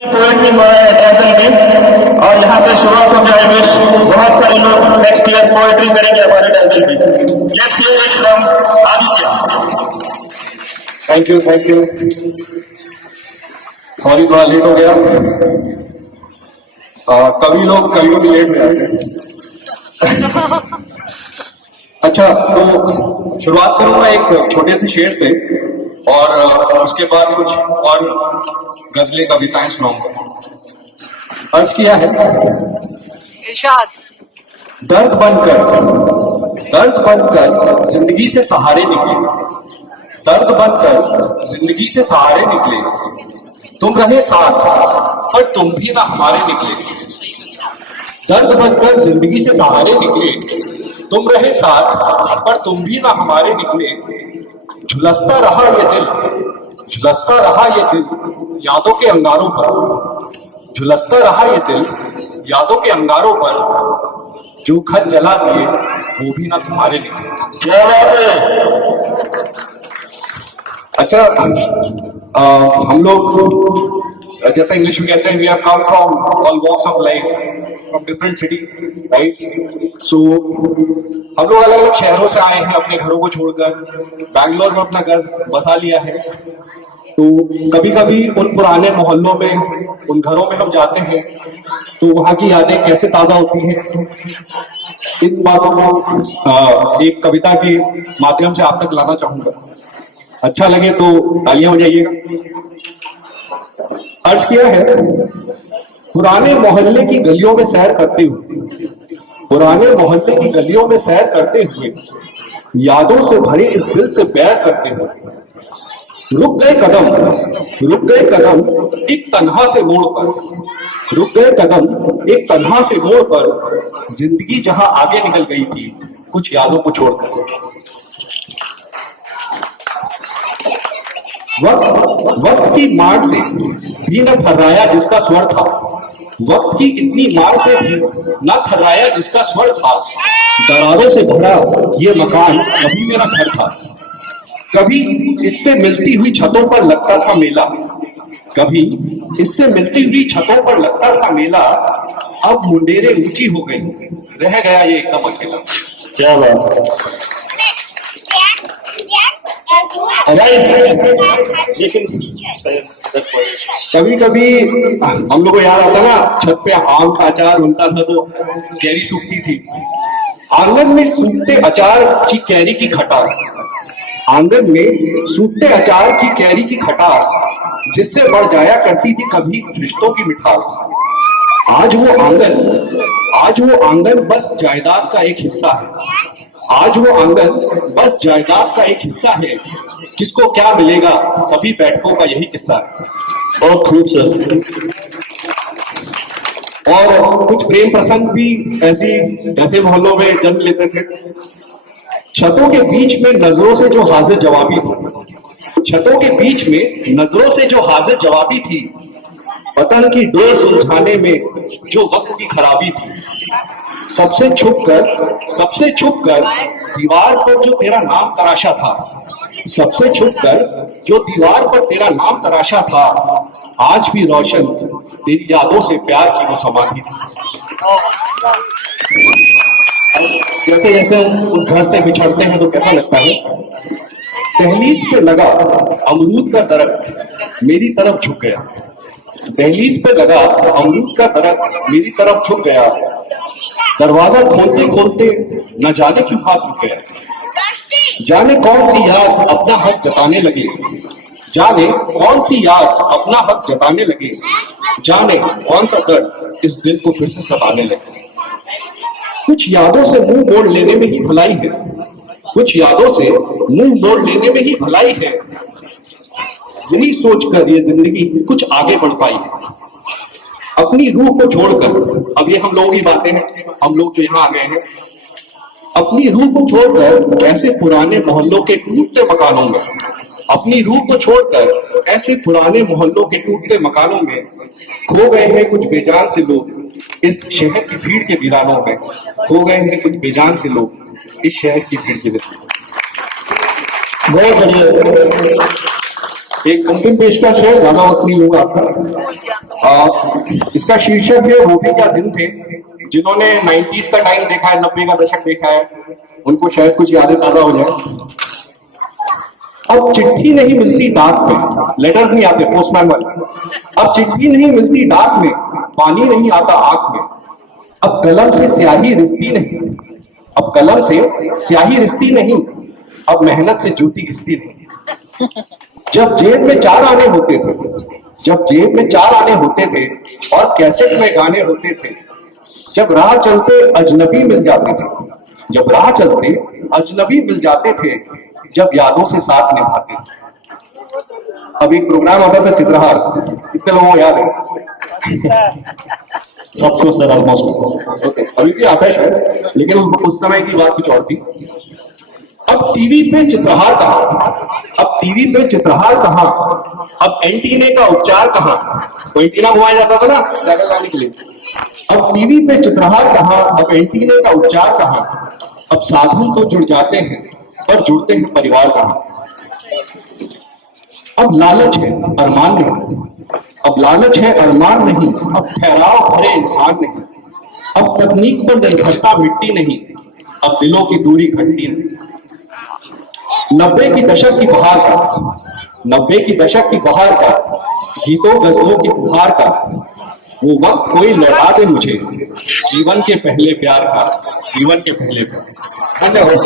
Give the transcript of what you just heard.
Poetry tassel में और यहाँ से शुरुआत हो जाए विश बहुत सारे लोग नेक्स्ट ईयर पोएट्री करेंगे हमारे टैसल में। Let's hear it from Aditya. Thank you sorry थोड़ा लेट हो गया। कभी लोग लेट हो जाते हैं। अच्छा, तो शुरुआत करूंगा एक छोटे से शेर से और उसके बाद कुछ और गजलें कविताएं सुनाऊंगा। अर्ज किया है, इरशाद। दर्द बनकर जिंदगी से सहारे निकले, दर्द बनकर जिंदगी से सहारे निकले, तुम रहे साथ पर तुम भी ना हमारे निकले। दर्द बनकर जिंदगी से सहारे निकले, तुम रहे साथ पर तुम भी ना हमारे निकले। झुलसता रहा ये दिल यादों के अंगारों पर, झुलसता रहा ये दिल यादों के अंगारों पर, जो खत जला दिए वो भी ना तुम्हारे निकले। क्या बात है। अच्छा, हम लोग जैसा इंग्लिश में कहते हैं, we have come from all walks of life, from different city, right. So हम लोग अलग अलग शहरों से आए हैं, अपने घरों को छोड़कर बैंगलोर में अपना घर बसा लिया है। तो कभी कभी उन पुराने मोहल्लों में, उन घरों में हम जाते हैं तो वहां की यादें कैसे ताजा होती हैं, इन बातों को एक कविता के माध्यम से आप तक लाना चाहूंगा। अच्छा लगे तो तालियां बजाइएगा। अर्ज किया है, पुराने मोहल्ले की गलियों में सैर करते हुए, पुराने मोहल्ले की गलियों में सैर करते हुए, यादों से भरे इस दिल से बैर करते हुए, रुक गए कदम एक तन्हा से मोड़ पर, रुक गए कदम एक तन्हा से मोड़ पर, जिंदगी जहां आगे निकल गई थी कुछ यादों को छोड़कर। वक्त की मार से भी न थर्राया जिसका स्वर था, वक्त की इतनी मार से भी न थर्राया जिसका स्वर था, दरारों से भरा ये मकान कभी मेरा घर था। कभी इससे मिलती हुई छतों पर लगता था मेला, कभी इससे मिलती हुई छतों पर लगता था मेला, अब मुंडेरे ऊंची हो गई, रह गया ये एकदम अकेला। क्या बात है। लेकिन कभी कभी हम लोग को याद आता ना, छत पे आम का अचार बनता था तो कैरी सूखती थी, आंगन में सूखते अचार की कैरी की खटास, आंगन में सूखते अचार की कैरी की खटास, जिससे बढ़ जाया करती थी कभी रिश्तों की मिठास। आज वो आंगन बस जायदाद का एक हिस्सा है, आज वो आंगन बस जायदाद का एक हिस्सा है, किसको क्या मिलेगा सभी बैठकों का यही किस्सा है। बहुत खूब सर। और कुछ प्रेम प्रसंग भी ऐसे मोहल्लों में जन्म लेते थे। छतों के बीच में नजरों से जो हाजिर जवाबी थी, छतों के बीच में नजरों से जो हाजिर जवाबी थी, वतन की डोर सुलझाने में जो वक्त की खराबी थी, सबसे छुप कर दीवार पर जो तेरा नाम तराशा था, सबसे छुप कर जो दीवार पर तेरा नाम तराशा था, आज भी रोशन तेरी यादों से प्यार की वो समाधि थी। जैसे जैसे उस घर से बिछड़ते हैं तो कैसा लगता है। दहलीज पे लगा अमरूद का दरख्त मेरी तरफ झुक गया, दहलीज पे लगा अमरूद का दरख्त मेरी तरफ झुक गया, दरवाजा खोलते खोलते न जाने क्यों हाथ रुक गया, जाने कौन सी याद अपना हक जताने लगे, जाने कौन सी याद अपना हक जताने लगे, जाने कौन सा दर्द इस दिल को फिर से सताने लगे। कुछ यादों से मुंह मोड़ लेने में ही भलाई है, कुछ यादों से मुंह मोड़ लेने में ही भलाई है, यही सोचकर ये जिंदगी कुछ आगे बढ़ पाई है। अपनी रूह को छोड़कर, अब ये हम लोगों की बातें हैं, हम लोग जो यहाँ आ गए हैं, अपनी रूह को छोड़कर ऐसे पुराने मोहल्लों के टूटते मकानों में, अपनी रूह को छोड़कर ऐसे पुराने मोहल्लों के टूटते मकानों में खो गए हैं कुछ बेजान से लोग इस शहर की भीड़ के वीरानों में, खो गए हैं कुछ बेजान से लोग इस शहर की भीड़ के वीरानों में। बहुत बढ़िया सर। एक अंतिम पेशकश है, ज्यादा वक्त नहीं होगा आपका। इसका शीर्षक है वो भी क्या दिन थे। जिन्होंने 90s का टाइम देखा है, 90 का दशक देखा है, उनको शायद कुछ यादें ताजा हो जाए। अब चिट्ठी नहीं मिलती डाक में, लेटर्स नहीं आते पोस्टमैन वाले। अब चिट्ठी नहीं मिलती डाक में, पानी नहीं आता आंख में। अब कलम से स्याही रिश्ती नहीं, अब कलम से स्याही रिश्ती नहीं, अब मेहनत से जूती घिसती नहीं। जब जेब में 4 आने होते थे, जब जेब में 4 आने होते थे और कैसेट में गाने होते थे, जब राह चलते अजनबी मिल जाते थे, जब राह चलते अजनबी मिल जाते थे, जब यादों से साथ निभाते थे। अब एक प्रोग्राम आता था चित्रहार, कितने लोगों को याद है? सबको सर ऑलमोस्ट। ओके, अभी भी आता है शायद, लेकिन उस समय की बात कुछ और थी। अब टीवी पे चित्रहार कहाँ, अब टीवी पे चित्रहार कहाँ, अब एंटीने का उपचार कहाँ। तो एंटीना घुमाया जाता था ना जाकर लाने के लिए। अब टीवी पे चित्रहार कहाँ, अब एंटीने का उपचार कहाँ। अब साधन तो जुड़ जाते हैं पर जुड़ते हैं परिवार कहाँ। अब लालच है अरमान नहीं, अब लालच है अरमान नहीं, अब ठहराव भरे इंसान नहीं। अब तकनीक पर निर्भरता मिटती नहीं, अब दिलों की दूरी घटती नहीं। 90 की दशक की बहार का, 90 की दशक की बहार का, गीतों गजलों की फुहार का, वो वक्त कोई लौटा दे मुझे जीवन के पहले प्यार का, जीवन के पहले प्यार। धन्यवाद।